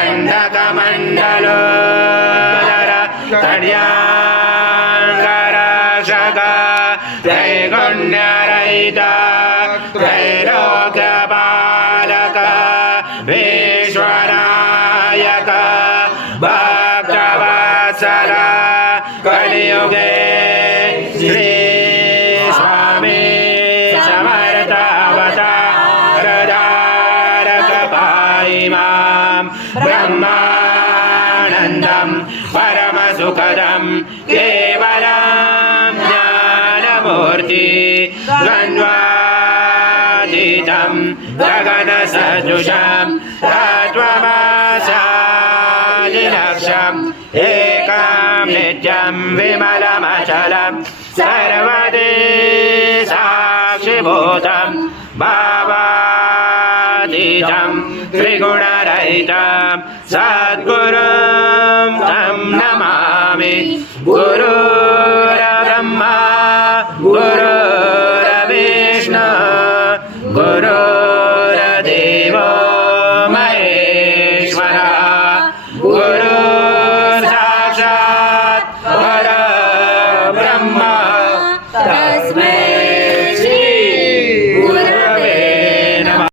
दण्डकमण्डलोदर तड्याङ्गरक्षक त्रैगुण्यरहित त्रैलोक्यपालक विश्वनायक भक्तवत्सल कलियुगे श्री स्वामी समर्थ अवतारधारक पाहि मां ब्रह्मानन्दं परमसुखदं केवलं ज्ञानमूर्ति द्वन्द्वातीतं गगनसदृशं तत्त्वमस्यादिलक्ष्यम् एकं नित्यं विमलमचलं सर्वदि साक्षिभूतं भावातीतं त्रिगुणरहितं सद्गुरुं तं नमामि गुरुर्ब्रह्मा गुरुर्विष्णु गुरुर्देवो महेश्वरः गुरुर्साक्षात् परब्रह्म तस्मै श्री गुरवे नमः।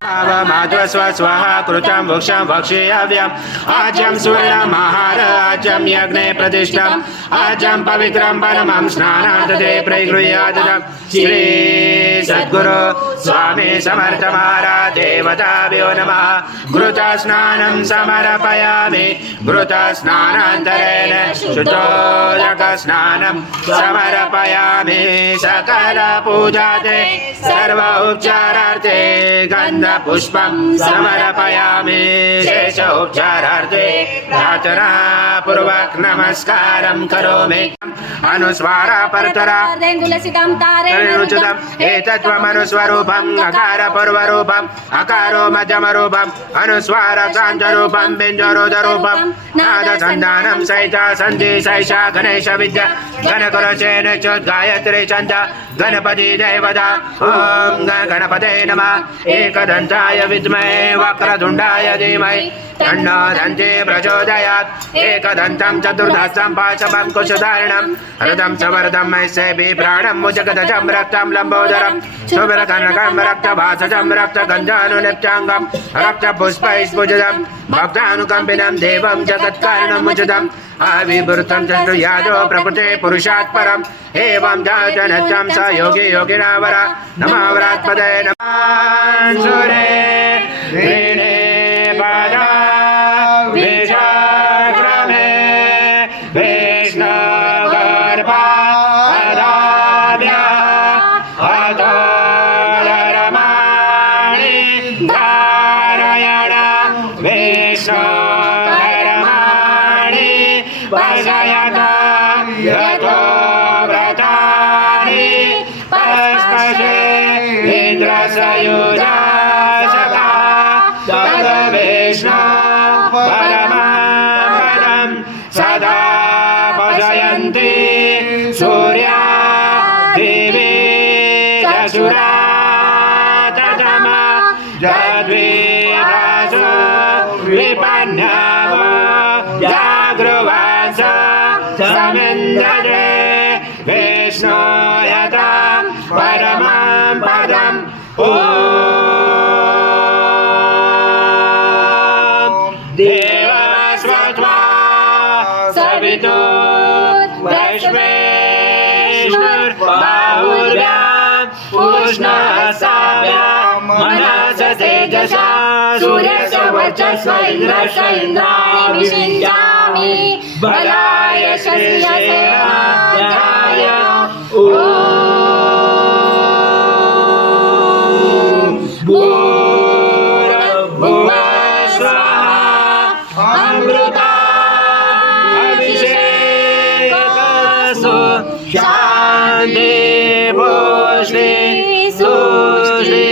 स्वस्वः कृतं वृक्षं वक्ष्याव्यम् आज्यं सुवर्णमहाराज्यं यज्ञे प्रतिष्ठम् आज्यं पवित्रं परमं स्नानादते प्रगृह्यादम् श्री सद्गुरु स्वामी समर्थ महाराज देवताभ्यो नमः। घृतस्नानं समर्पयामि घृतस्नानान्तरेण शुद्धोदकस्नानं समर्पयामि सकल पूजाते सर्व उपचारार्थे गन्धपुष्पं समर्पयामि शेष उपचारार्थे प्रार्थना पूर्वक नमस्कारं करोमि अनुस्वार परतरा तुलसितं तारेणुचितम् एतत्त्वमनुस्वरूपम् अकार पूर्वरूपम् अकारो मध्यमरूपम् अनुस्वार साञ्चरूपं बिञ्जरोदरूपं नादसन्धानं सहिता सन्धि सैषा गणेश विद्या गणकुलसेन गायत्री छन्द गणपति देवता ॐ गणपते नमः। एकदन्ताय विद्महे वक्रतुण्डाय धीमहि तन्नो दन्ती प्रचोदयात् एकदन्तं चतुर्दशं पाशवं कुशधारिणं रथं सवरदं महेशेभि प्राणं मुजगदजं रक्तं लम्बोदरं शुभ्रकर्णकं रक्तभासजं रक्तगन्धानुलिप्ताङ्गं रक्तपुष्पैस्फुजितं भक्तानुकम्पिनं देवं जगत्कारणं मुचितम् आविवृतं चतुर्यादो प्रकृते पुरुषात् परम् एवं जातनत्यं स योगी योगिनावर नमः नमः सुरे ऋणे पदा विशाक्रमे विष्णुगर्भादाभ्या अतोलरमाणि धारयण विष्णुगर्भाणि पशयता यतो व्रतानि पस्पशे इन्द्रसयुजा सदा तद्विष्णु परमं सदा पशयन्ति सूर्या देवी चक्षुरा ततमा जद्विरासो विपन्नवो जागृवास समिन्द्रजे विष्णु यथा परमं पदम् ॐ देवस्वत्वा सवितो वैश्वेश्वरबाहुर्भ्याम् उष्णहस्ताभ्यां मनसा तेजसा सूर्यस्य वर्चस्व इन्द्रस्य इन्द्राभिषिञ्चामि बलाय श्रेयसेनाय ॐ भूर्भुवः स्वाहा अमृताभिषेकस्तु शान्ति पुष्टि तुष्टि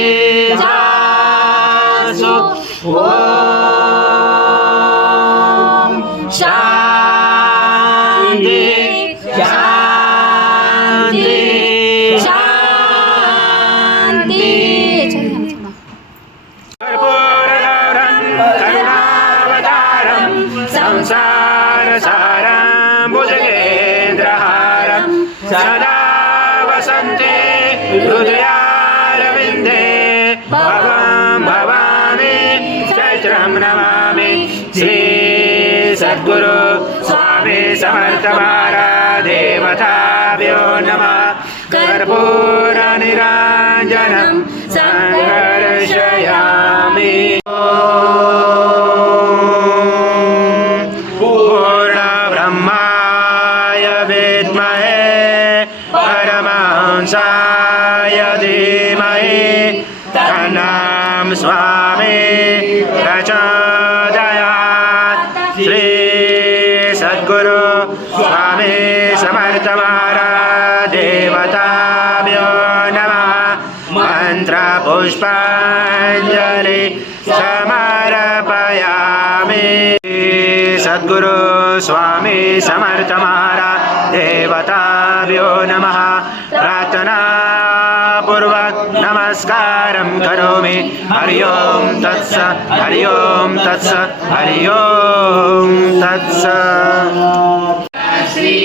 जासु ॐ शान्ति शान्ति शान्ति कर्पूरगौरं करुणावतारं संसारसारं भुजगेन्द्रहारं सदा वसन्ते हृदयारविन्दे भवं भवामि चैत्रं नमामि श्री सद्गुरु स्वामी समर्थ महाराज देवताभ्यो नमः कर्पूरनिराञ्जनं संदर्शयामि पूर्णब्रह्माय विद्महे परमहंसाय धीमहि तन्नं स्वामी प्रचोदयात् श्री सद्गुरु स्वामी समर्थ महाराज देवताभ्यो नमः मंत्रपुष्पाञ्जलि समर्पयामि सद्गुरु स्वामी समर्थ महाराज देवताभ्यो नमः प्रार्थना पूर्वक नमस्कारं करोमि हरि ओं तत्सत् हरि ओं तत्सत् हरि ओं तत्सत् श्री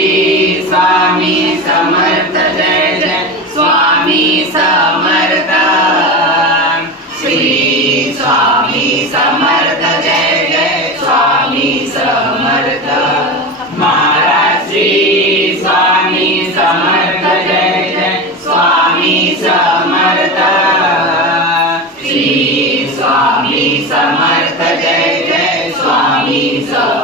स्वामी समर्थ जय जय स्वामी समर्थ श्री स्वामी समर्थ जय जय स्वामी समर्थ महाराज श्री स्वामी समर्थ जय जय स्वामी समर्थ श्री स्वामी समर्थ जय जय स्वामी समर्थ